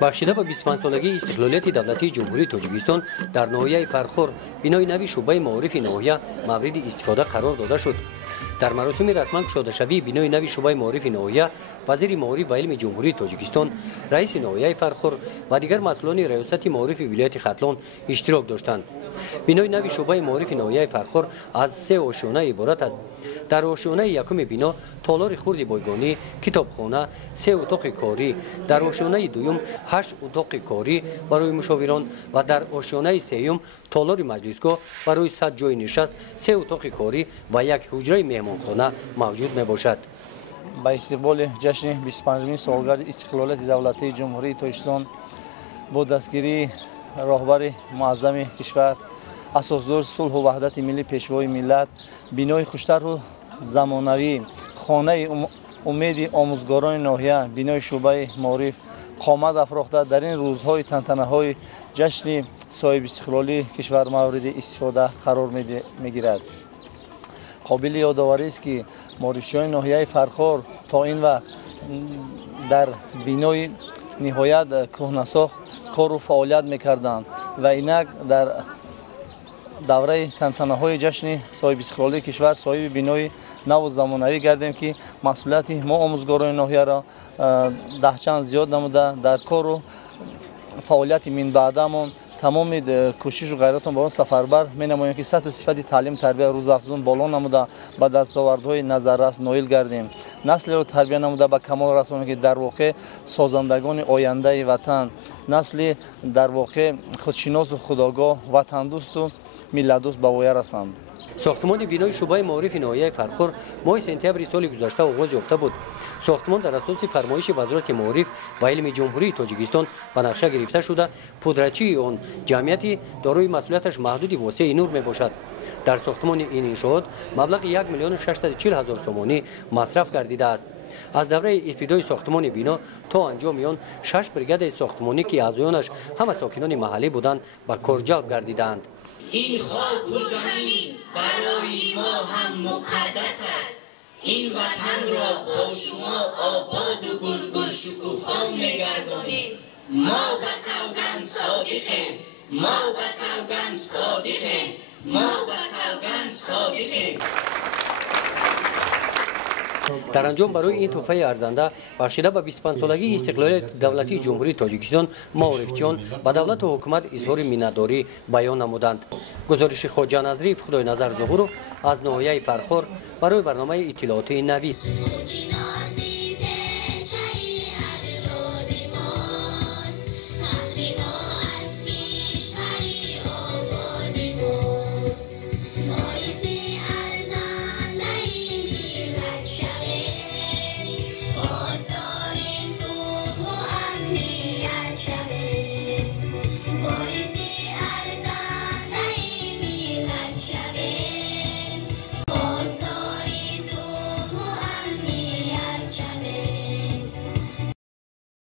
بخشیده به 25 سالگی استقلالیت دولتی جمهوری تاجیکستان در ناحیه فرخور بنای نوی شعبه معارف ناحیه مورد استفاده قرار داده شد. در مراسم رسمی گشاده شوی بنای نوی شعبه معارف ناحیه وزیر معارف و علم جمهوری تاجیکستان، رئیس ناحیه فرخور و دیگر مسئولان ریاست معارف ولایت ختلان اشتراک داشتند. بنای نوی شعبه معارف ناحیه فرخور از 3 آشیانه عبارت است. در آشیانه یکم بنا تالار خرد بایگانی، کتابخانه، 3 اتاق کاری، در آشیانه دوم 8 اتاق کاری برای مشاوران و در آشیانه سوم تالار مجلسگاه برای 100 جای نشست، 3 اتاق کاری و یک حجره مهمانخانه موجود می باشد. با استقبال جشن 25مین سالگرد استقلالیت دولتی جمهوری تاجیکستان با دستگیری راهبر معظم کشور، اساسدار صلح و وحدت ملی پیشوای ملت، بنای خوشتر و زمانوی، خانه امید آموزگاران ناحیه، بنای شعبه معارف قامت افراخته در این روزهای تنتنه‌های جشن صاحب استقلالی کشور مورد استفاده قرار می‌گیرد. قابل یادآوری است که معارفچیان ناحیه فرخور تا این وقت در بنای نهایت کهنه‌ساخت کار و فعالیت می‌کردند و اینک در دوره تنتنه‌های جشن صاحب استقلالی کشور صاحب بنای نو و زمانوی گردیم که مسئولیت ما آموزگاران ناحیه را ده چند زیاد نموده در کار و فعالیت من بعدمون تمام کوشش و غیرتون با اون سفربر می‌نماییم که سطح صفت تعلیم تربیت روز افزون بالا نموده با دستاوردهای نظررس نایل گردیم. نسل رو تربیت نموده به کمال رسانیم که در واقع سازندگان آینده وطن، نسل در واقع خودشناس و خودآگاه، وطن دوست و ملت دوست به وای رسند. ساختمان بنای شعبه معارف ناحیه فرخور ماه سپتامبر سال گذشته آغاز یافته بود. ساختمان در اساس فرمایش وزارت معارف و علم جمهوری تاجیکستان به نقشه گرفته شده، پودرچی آن جمعیتی دارای مسئولیتش محدود واسع نور می باشد. در ساختمان این انشاءات مبلغ 1,640,000 سومانی مصرف گردیده است. از دوره ابتدای ساختمان بنا تا انجام آن 6 بریگاد ساختمانی که اعضایانش همه ساکنان محلی بودند به کار جلب گردیدند. این خاک و زمین برای ما هم مقدس است. این وطن را با شما آباد و گل شکوفا می‌گردانیم. ما به سوگند صادقیم، ما به سوگند صادقیم، ما به سوگند صادقیم. در انجام برای این تحفه ارزنده بخشیده به 25 سالگی استقلالیت دولتی جمهوری تاجیکستان، معارفچیان به دولت و حکومت اظهار منتداری بیان نمودند. گزارش خواجه نظریف خدای نظر ظهورов از ناحیه فرخور برای برنامه اطلاعاتی نوید.